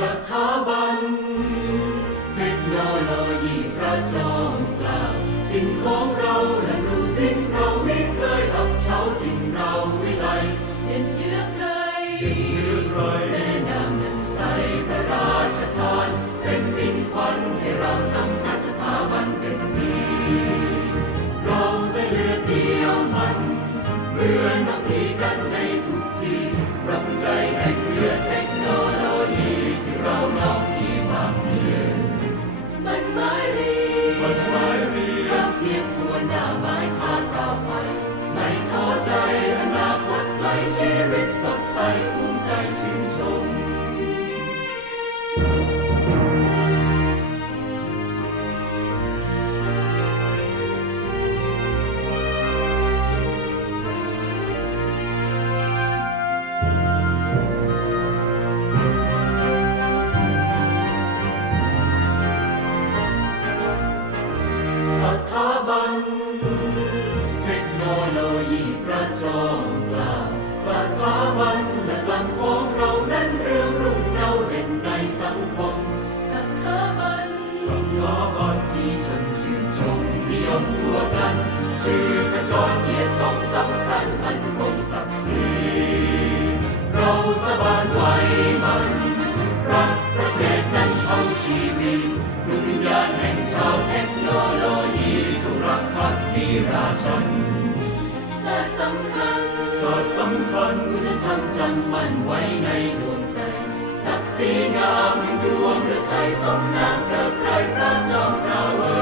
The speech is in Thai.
สถาบัน เทคโนโลยีประจอมเกล้าถิ่นของเราและรูปพินเราไม่เคยอับเฉาถิ่นเราวิไลเห็นเยือใครแม่น้ำน้ำใสพระราชทาน เป็นมินขวัญให้เราสัมผัสสถาบันเป็นมีเราใส่เลือเดียวมันเมือนักพีกันในทุกทีรับใจแห่ง หมายรีมันหมายรียนข้ามเพียงทวนหน้าไม้พาก้าวไป ไม่ท้อใจอนาคตไกลชีวิตสดใสภูมิใจชื่นชม คมสถาบันสถาบันที่ชนชื่นชมนิยมทั่วกัน ชื่อกระจรเกียรติต้องสำคัญมันคงศักดิ์ศรีเราสาบานไว้มันรักประเทศนั้นเท่าชีวิตดวงวิญญาณแห่งชาวเทคโนโลยีจงรักภักดีราชันศาสตร์สำคัญศาสตร์สำคัญพุทธธรรมจำมันไว้ในดวง สมนามพระไรพระจอมนาเวอ